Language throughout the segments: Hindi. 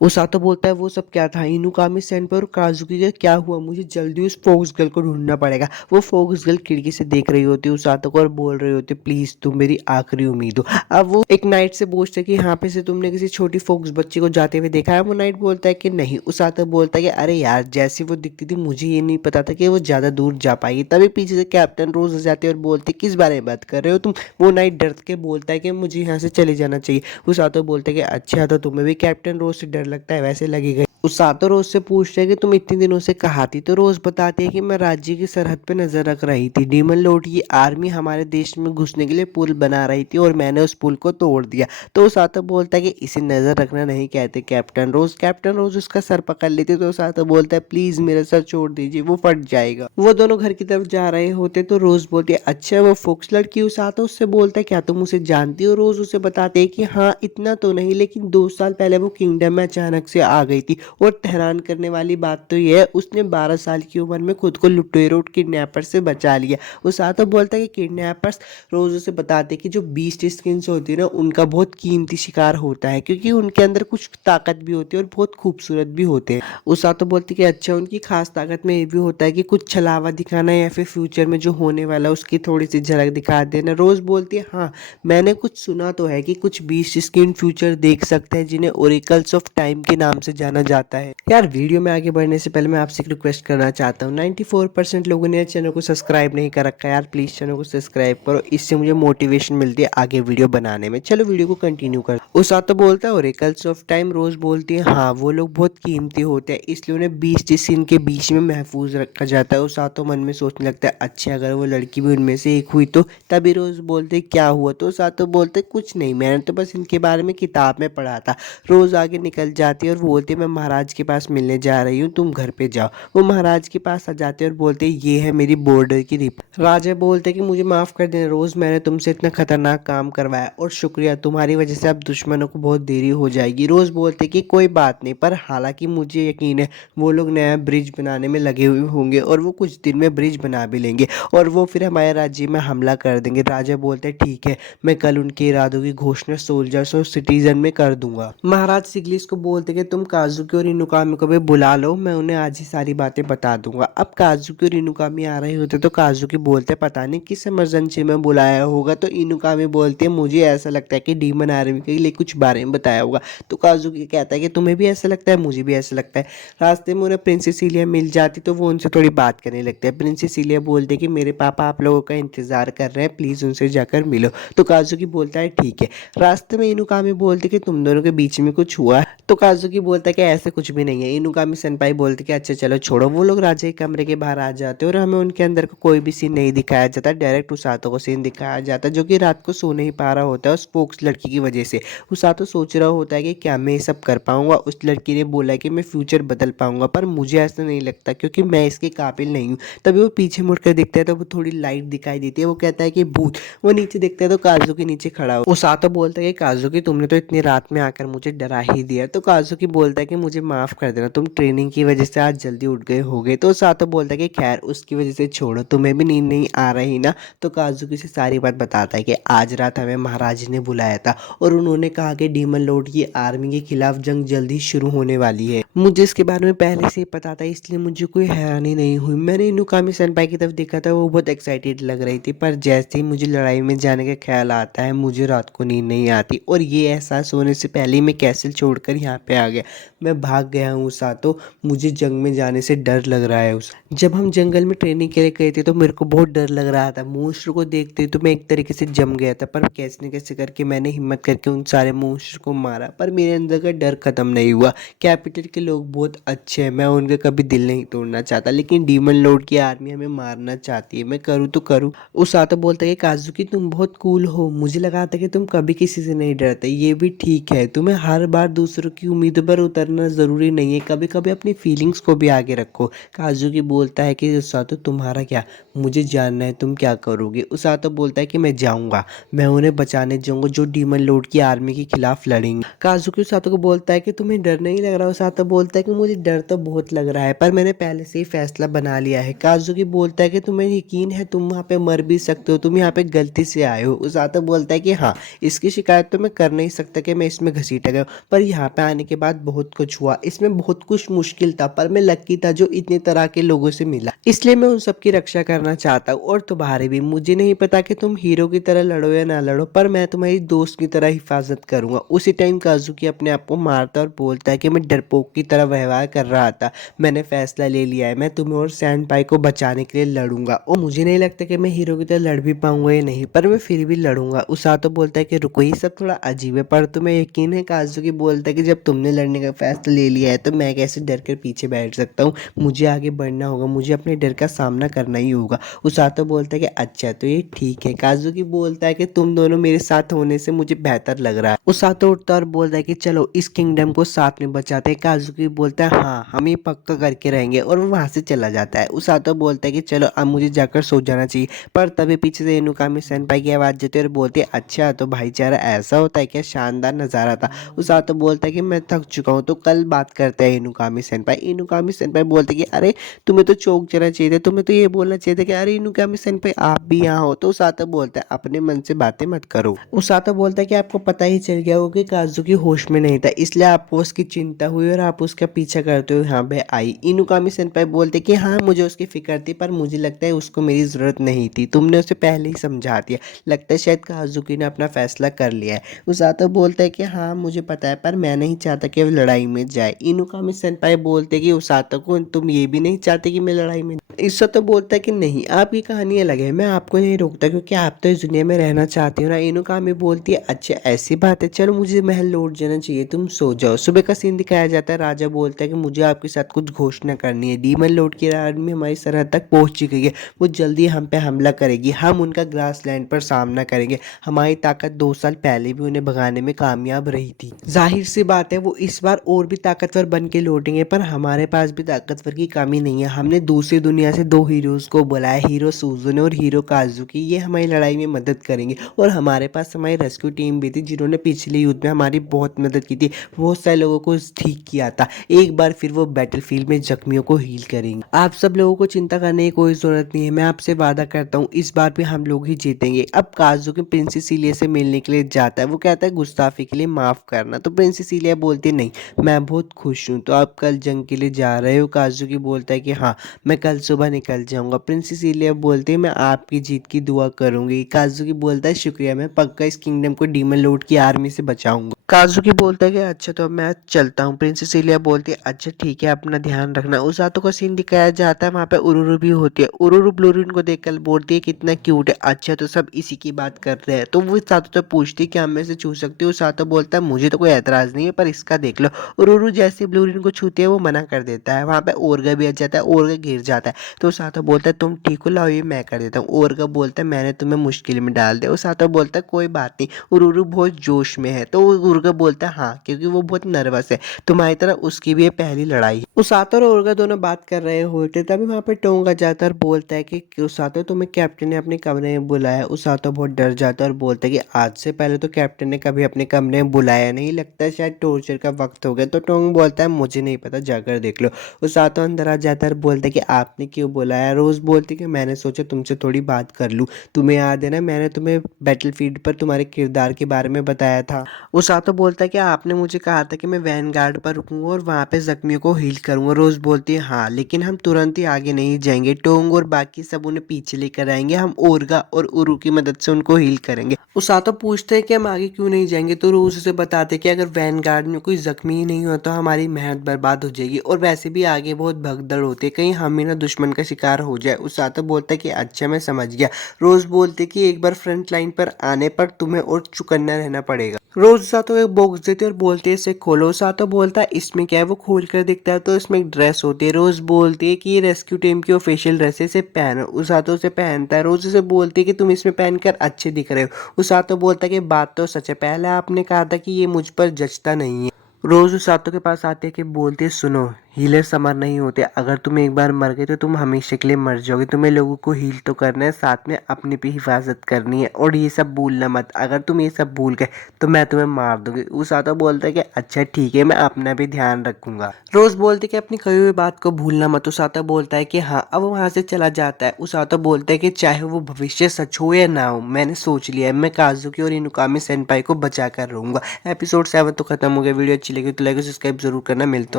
उसातो बोलता है वो सब क्या था, इनुकामी सेंpai और काजुकी का क्या हुआ, मुझे जल्दी उस फोक्स गर्ल को ढूंढना पड़ेगा। वो फोक्स गर्ल खिड़की से देख रही होती है उसातो को और बोल रही होती है प्लीज तुम मेरी आखिरी उम्मीद हो। अब वो एक नाइट से पूछते कि यहाँ पे से तुमने किसी छोटी फोक्स बच्ची को जाते हुए देखा है। वो नाइट बोलता है कि नहीं। उसातो बोलता है कि अरे यार जैसी वो दिखती थी मुझे ये नहीं पता था कि वो ज्यादा दूर जा पाएगी। तभी पीछे से कैप्टन रोज आ जाते हैं और बोलते किस बारे में बात कर रहे हो तुम। वो नाइट डर के बोलता है कि मुझे यहाँ से चले जाना चाहिए। उसातो बोलते हैं कि अच्छा तो तुम्हें भी कैप्टन रोज से डर लगता है, वैसे लगेगा। उसातो रोज से पूछते हैं कि तुम इतने दिनों से कहाँ थी। तो रोज बताती है कि मैं राज्य की सरहद पे नजर रख रही थी, डीमन लॉर्ड की आर्मी हमारे देश में घुसने के लिए पुल बना रही थी और मैंने उस पुल को तोड़ दिया। तो उसातो बोलता है कि इसे नजर रखना नहीं कहते कैप्टन रोज। कैप्टन रोज उसका सर पकड़ लेती तो उसातो बोलता है प्लीज मेरा सर छोड़ दीजिए वो फट जाएगा। वो दोनों घर की तरफ जा रहे होते तो रोज बोलती है अच्छा वो फोक्स लड़की। उसातो उससे बोलता है क्या तुम उसे जानती हो। रोज उसे बताते है कि हाँ इतना तो नहीं, लेकिन 2 साल पहले वो किंगडम में अचानक से आ गई थी। और हैरान करने वाली बात तो यह है उसने 12 साल की उम्र में खुद को लुटेरों और किडनैपर से बचा लिया। उसातो बोलता है कि किडनैपर्स रोज उसे बताते हैं कि जो बीस्ट स्किन्स होती है ना उनका बहुत कीमती शिकार होता है, क्योंकि उनके अंदर कुछ ताकत भी होती है और बहुत खूबसूरत भी होते हैं। उसातो बोलती है कि अच्छा उनकी खास ताकत में ये भी होता है कि कुछ छलावा दिखाना या फिर फ्यूचर में जो होने वाला है उसकी थोड़ी सी झलक दिखा देना। रोज बोलती है हाँ मैंने कुछ सुना तो है कि कुछ बीस्ट स्किन फ्यूचर देख सकते हैं जिन्हें ओरेकल्स ऑफ टाइम के नाम से जाना जाता है। यार वीडियो में आगे बढ़ने से पहले मैं आपसे एक रिक्वेस्ट करना चाहता हूँ, 94% लोगों ने चैनल को सब्सक्राइब नहीं कर रखा है यार, प्लीज चैनल को सब्सक्राइब करो, इससे मुझे मोटिवेशन मिलती है आगे वीडियो बनाने में। चलो वीडियो को कंटिन्यू कर। उसातो बोलता है ओरेकल्स ऑफ टाइम। रोज बोलती है हाँ वो लोग बहुत कीमती होते हैं इसलिए उन्हें 20 सीन के बीच में महफूज रखा जाता है। उसातो मन में सोचने लगता है अच्छा अगर वो लड़की भी उनमें से एक हुई तो। तभी रोज बोलते क्या हुआ। तो उसातो बोलते कुछ नहीं, मैंने तो बस इनके बारे में किताब में पढ़ा था। रोज आगे निकल जाती है और बोलती है मैं महाराज के पास मिलने जा रही हूँ तुम घर पे जाओ। वो महाराज के पास आ जाते हैं और बोलते हैं ये है मेरी बॉर्डर की रिपोर्ट। राजा बोलते हैं कि मुझे माफ कर देना रोज, मैंने तुमसे इतना खतरनाक काम करवाया और शुक्रिया, तुम्हारी वजह से अब दुश्मनों को बहुत देरी हो जाएगी। रोज बोलते कि कोई बात नहीं, पर हालांकि मुझे यकीन है वो लोग नया ब्रिज बनाने में लगे हुए होंगे और वो कुछ दिन में ब्रिज बना भी लेंगे और वो फिर हमारे राज्य में हमला कर देंगे। राजा बोलते हैं ठीक है मैं कल उनके इरादों की घोषणा सोल्जर्स और सिटीजन में कर दूंगा। महाराज सिगलिस को बोलते कि तुम काजुकी और इनुकामी को भी बुला लो, मैं उन्हें आज ही सारी बातें बता दूंगा। अब काजुकी और इनुकामी आ रहे होते तो काजुकी बोलते पता नहीं किस इमरजेंसी में बुलाया होगा। तो इनुकामी बोलते हैं मुझे ऐसा लगता है कि डीमन आर्मी के लिए कुछ बारे में बताया होगा। तो काजुकी कहता है कि तुम्हें भी ऐसा लगता है, मुझे भी ऐसा लगता है। रास्ते में उन्हें प्रिंसेस इलिया मिल जाती तो वो उनसे थोड़ी बात करने लगते हैं। प्रिंसेस इलिया बोलते कि मेरे पापा आप लोगों का इंतजार कर रहे हैं, प्लीज उनसे जाकर मिलो। तो काजुकी बोलता है ठीक है। रास्ते में इनुकामी बोलते कि तुम दोनों के बीच में कुछ हुआ। तो काजुकी बोलता है कि ऐसे कुछ भी नहीं है। इनुकामी सेनपाई बोलते कि अच्छा चलो छोड़ो। वो लोग राजा के कमरे के बाहर आ जाते हैं और हमें उनके अंदर का कोई भी सीन नहीं दिखाया जाता, डायरेक्ट उसातो को सीन दिखाया जाता है जो कि रात को सो नहीं पा रहा होता है उस फोक्स लड़की की वजह से। उसातो सोच रहा होता है कि क्या मैं ये सब कर पाऊंगा। उस लड़की ने बोला कि मैं फ्यूचर बदल पाऊंगा, पर मुझे ऐसा नहीं लगता क्योंकि मैं इसके काबिल नहीं हूँ। तभी वो पीछे मुड़कर देखता है तो वो थोड़ी लाइट दिखाई देती है। वो कहता है कि भूत। वो नीचे देखता है तो काजुकी नीचे खड़ा हो। उसातो बोलता है कि काजुकी तुमने तो इतनी रात में आकर मुझे डरा ही दिया। तो काजुकी बोलता है कि मुझे माफ कर देना, तुम ट्रेनिंग की वजह से आज जल्दी उठ गए होगे। तो उसातो बोलता है कि खैर उसकी वजह से छोड़ो, तुम्हें भी नींद नहीं आ रही ना। तो काजुकी से सारी बात बताता है कि आज रात हमें महाराज ने बुलाया था और उन्होंने कहा कि डीमन लॉर्ड की आर्मी के खिलाफ जंग जल्दी शुरू होने वाली है। मुझे इसके बारे में पहले से ही पता था इसलिए मुझे कोई हैरानी नहीं हुई। मैंने इनुकामी सेनपाई की तरफ देखा था, वो बहुत एक्साइटेड लग रही थी, पर जैसे ही मुझे लड़ाई में जाने का ख्याल आता है मुझे रात को नींद नहीं आती और ये एहसास होने से पहले ही मैं कैसल छोड़कर यहाँ पे आ गया। मैं भाग गया हूँ सातो, मुझे जंग में जाने से डर लग रहा है। उस जब हम जंगल में ट्रेनिंग के लिए गए थे तो मेरे को बहुत डर लग रहा था। मॉन्स्टर को देखते तो मैं एक तरीके से जम गया था, पर कैसे न कैसे करके मैंने हिम्मत करके उन सारे मॉन्स्टर को मारा, पर मेरे अंदर का डर खत्म नहीं हुआ। कैपिटल के लोग बहुत अच्छे हैं, मैं उनका कभी दिल नहीं तोड़ना चाहता, लेकिन डीमन लॉर्ड की आर्मी हमें मारना चाहती है, मैं करूँ तो करूँ। उसातो बोलता है कि काजुकी तुम बहुत कूल हो, मुझे लगा था कि तुम कभी किसी से नहीं डरते। ये भी ठीक है, तुम्हें हर बार दूसरों की उम्मीदों पर उतरना ज़रूरी नहीं है, कभी कभी अपनी फीलिंग्स को भी आगे रखो। काजुकी बोलता है कि उसातो तुम्हारा क्या, मुझे जानना है तुम क्या करोगे। उसातो बोलता है कि मैं जाऊंगा, मैं उन्हें बचाने जाऊंगा जो डीमन लॉर्ड की आर्मी के खिलाफ लड़ेंगे। काजुकी उसातो को बोलता है कि तुम्हें डर नहीं लग रहा। उसातो बोलता है कि मुझे डर तो बहुत लग रहा है, पर मैंने पहले से ही फैसला बना लिया है। काजुकी बोलता है कि तुम्हें यकीन है तुम वहाँ पे मर भी सकते हो, तुम यहाँ पे गलती से आए हो। उसातो बोलता है कि हाँ, इसकी शिकायत तो मैं कर नहीं सकता कि मैं इसमें घसीटा गया, पर यहाँ पे आने के बाद बहुत कुछ हुआ, इसमें बहुत कुछ मुश्किल था, पर मैं लकी था जो इतने तरह के लोगों से मिला, इसलिए मैं उन सबकी रक्षा करना चाहता हूँ। और तुम्हारे भी, मुझे नहीं पता कि तुम हीरो की तरह लड़ो या ना लड़ो, पर मैं तुम्हारी दोस्त की तरह हिफाजत करूंगा। उसी टाइम काजुकी अपने आप को मारता और बोलता है कि मैं डरपोक की तरह व्यवहार कर रहा था, मैंने फैसला ले लिया है, मैं तुम्हें और सैनपाई को बचाने के लिए लड़ूंगा। और मुझे नहीं लगता कि मैं हीरो की तरह लड़ भी पाऊंगा या नहीं, पर मैं फिर भी लड़ूंगा। उसातो बोलता है कि रुको, ये सब थोड़ा अजीब है, पर तुम्हें यकीन है। काजुकी बोलता है कि जब तुमने लड़ने का फैसला ले लिया है तो मैं कैसे डर कर पीछे बैठ सकता हूँ, मुझे आगे बढ़ना होगा, मुझे अपने डर का सामना करना ही होगा। उसातो बोलता है कि अच्छा तो ये ठीक है। काजुकी बोलता है कि तुम दोनों मेरे साथ होने से मुझे बेहतर लग रहा है। उसातो उठता और बोलता है कि चलो इस किंगडम को साथ में बचाते हैं। काजुकी बोलता है हाँ, हम ये पक्का करके रहेंगे, और वो वहां से चला जाता है। उसातो बोलता है कि चलो अब मुझे जाकर सो जाना चाहिए, पर तभी पीछे से इनुकामी सेनपाई की आवाज देती है और बोलती है अच्छा तो भाईचारा ऐसा होता है क्या, शानदार नजारा था। उसातो बोलता है कि मैं थक चुका हूँ, तो कल बात करते हैं इनुकामी सेनपाई। इनुकामी सेनपाई बोलते कि अरे तुम्हें तो चौंक जाना चाहिए था, तुम्हें तो ये बोलना चाहिए था कि अरे इनुकामी सेनपाई आप भी यहाँ हो। तो उसातो बोलता है अपने मन से बातें मत करो। उसातो बोलता है कि आपको पता ही चल गया होगा कि काजुकी होश में नहीं था, इसलिए आपको उसकी चिंता हुई और आप उसका पीछा करते हुए यहाँ पे आई। इनुकामी सेनपाई बोलते कि हाँ मुझे उसकी फिक्र थी, पर मुझे लगता है उसको मेरी जरूरत नहीं थी, तुमने उसे पहले ही समझा दिया, लगता है शायद काजुकी ने अपना फैसला कर लिया है। उसातो बोलता है कि हाँ मुझे पता है, पर मैं नहीं चाहता कि वो लड़ाई में जाए। इनुकामी सेनपाई बोलते कि उसातो को तुम ये भी नहीं चाहते कि मैं लड़ाई में। उसातो बोलता है कि नहीं, आपकी कहानी अलग है, मैं आपको नहीं रोकता क्योंकि आप तो इस दुनिया में रहना चाहते हो ना। इनुकामी बोलती है अच्छा ऐसी बात है, चलो मुझे महल लौट जाना चाहिए, तुम सो जाओ। सुबह का सीन दिखाया जाता है। राजा बोलता है कि मुझे आपके साथ कुछ घोषणा करनी है, डीमन लॉर्ड की आर्मी हमारी सरहद तक पहुंच चुकी है, वो जल्दी हम पे हमला करेगी, हम उनका ग्रास लैंड पर सामना करेंगे। हमारी ताकत 2 साल पहले भी उन्हें भगाने में कामयाब रही थी, जाहिर सी बात है वो इस बार और भी ताकतवर बन के लौटेंगे, पर हमारे पास भी ताकतवर की कमी नहीं है। हमने दूसरी दुनिया से 2 हीरोज को बुलाया, हीरो सुजुने और हीरो काजुकी, ये हमारी लड़ाई में मदद करेंगे। और हमारे पास हमारी रेस्क्यू टीम भी थी जिन्होंने पिछले युद्ध में हमारी बहुत मदद की थी, बहुत सारे लोगों को ठीक किया था, एक बार फिर वो बैटलफील्ड में जख्मियों को हील करेंगे। आप सब लोगों को चिंता करने की कोई जरूरत नहीं है, मैं आपसे वादा करता हूँ इस बार भी हम लोग ही जीतेंगे। अब काजुकी प्रिंसेस इलिया से मिलने के लिए जाता है, वो कहता है गुस्ताफी के लिए माफ करना। तो प्रिंसेस इलिया बोलती है नहीं, मैं बहुत खुश हूँ। तो आप कल जंग के लिए जा रहे हो? काजुकी बोलता है कि हाँ, मैं कल सुबह निकल जाऊंगा। प्रिंसेस इलिया बोलती है मैं आपकी जीत की दुआ करूंगी। काजुकी बोलता है शुक्रिया, मैं पक्का इस किंगडम को डीमन लॉर्ड की आर्मी से बचाऊंगा। काजुकी बोलता है कि अच्छा तो मैं चलता हूँ। प्रिंसेस इलिया बोलती है अच्छा ठीक है, अपना ध्यान रखना। उस हाथों का सीन दिखाया जाता है, वहाँ पे उरुरु भी होती है। उरुरु ब्लूरिन को देखकर बोलती है कितना क्यूट है। अच्छा तो सब इसी की बात कर रहे हैं, तो वो इस हाथों से पूछती है कि हम में से छू सकती हो? उस हाथों बोलता है मुझे तो कोई एतराज नहीं है, पर इसका देख लो। उरुरु जैसे ब्लूरिन को छूती है वो मना कर देता है, वहाँ पे ओरगा भी आ जाता है, ओरगा गिर जाता है। तो उस हाथों बोलता है तुम ठीक हो, लाओ ये मैं कर देता हूँ। ओरगा बोलता है मैंने तुम्हें मुश्किल में डाल दिया। उस हाथों बोलता है कोई बात नहीं, उरुरु बहुत जोश में है। तो उर्गा बोलता है हाँ, क्योंकि वो बहुत नर्वस है, तुम्हारी तरह उसकी भी ये पहली लड़ाई है। उसातो और उर्गा दोनों बात कर रहे होते तभी वहां पे टोंगा जाता है और बोलता है कि उसातो तुम्हें कैप्टन ने अपने कमरे में बुलाया। उसातो बहुत डर जाता है और बोलता है कि आज से पहले तो कैप्टन ने कभी अपने कमरे में बुलाया नहीं, लगता है शायद टॉर्चर का वक्त हो गया। तो टोंग बोलता है मुझे नहीं पता, जाकर देख लो। उसातो अंदर आ जाता है और बोलता है कि आपने क्यों बुलाया? रोज बोलती है कि मैंने सोचा तुमसे थोड़ी बात कर लूँ, तुम्हें याद है ना मैंने तुम्हें बैटलफील्ड पर तुम्हारे किरदार के बारे में बताया था। उसातो बोलता है कि आपने मुझे कहा था कि मैं वैनगार्ड पर रुकूंगा और वहां पे जख्मियों को हील करूंगा। रोज बोलती है हाँ, लेकिन हम तुरंत ही आगे नहीं जाएंगे, टोंग और बाकी सब उन्हें पीछे लेकर आएंगे, हम ओरगा और उरु की मदद से उनको हील करेंगे। उसातो पूछते हैं कि हम आगे क्यों नहीं जाएंगे, तो रोज उसे बताते कि अगर वैनगार्ड में कोई जख्मी ही नहीं हो तो हमारी मेहनत बर्बाद हो जाएगी, और वैसे भी आगे बहुत भगदड़ होती है, कहीं हम ही ना दुश्मन का शिकार हो जाए। उसातो बोलता है कि अच्छा मैं समझ गया। रोज बोलते कि एक बार फ्रंट लाइन पर आने पर तुम्हें और चुकन्ना रहना पड़ेगा। रोज सातो एक बॉक्स देती है और बोलती है इसे खोलो। सातो बोलता है इसमें क्या है? वो खोल कर देखता है तो इसमें एक ड्रेस होती है। रोज बोलती है कि ये रेस्क्यू टीम की ऑफिशियल ड्रेस है, इसे पहनो। उसातो उसे पहनता है। रोज उसे बोलती है कि तुम इसमें पहनकर अच्छे दिख रहे हो। उसातो बोलता है कि बात तो सच है, पहले आपने कहा था कि ये मुझ पर जचता नहीं है। रोज उस सातों के पास आते कि बोलते सुनो, हीलर समर नहीं होते। अगर तुम एक बार मर गए तो तुम हमेशा के लिए मर जाओगे। तुम्हें लोगों को हील तो करना है, साथ में अपनी भी हिफाजत करनी है। और ये सब भूलना मत, अगर तुम ये सब भूल गए तो मैं तुम्हें मार दूंगी। उस सातों बोलता है कि अच्छा ठीक है, मैं अपना भी ध्यान रखूंगा। रोज बोलती कि अपनी कही हुई बात को भूलना मत। उस सातों बोलता है कि हाँ। अब वो वहां से चला जाता है। उस सातों बोलता है कि चाहे वो भविष्य सच हो या ना हो, मैंने सोच लिया है, मैं काजुकी और इनुकामी सेनपाई को बचा कर रहूंगा। एपिसोड 7 तो खत्म हो गया। वीडियो अच्छी लगी तो लाइक और सब्सक्राइब जरूर करना। मिलता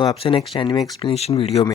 हूँ आपसे नेक्स्ट एनिमे एक्सप्लेनेशन वीडियो में।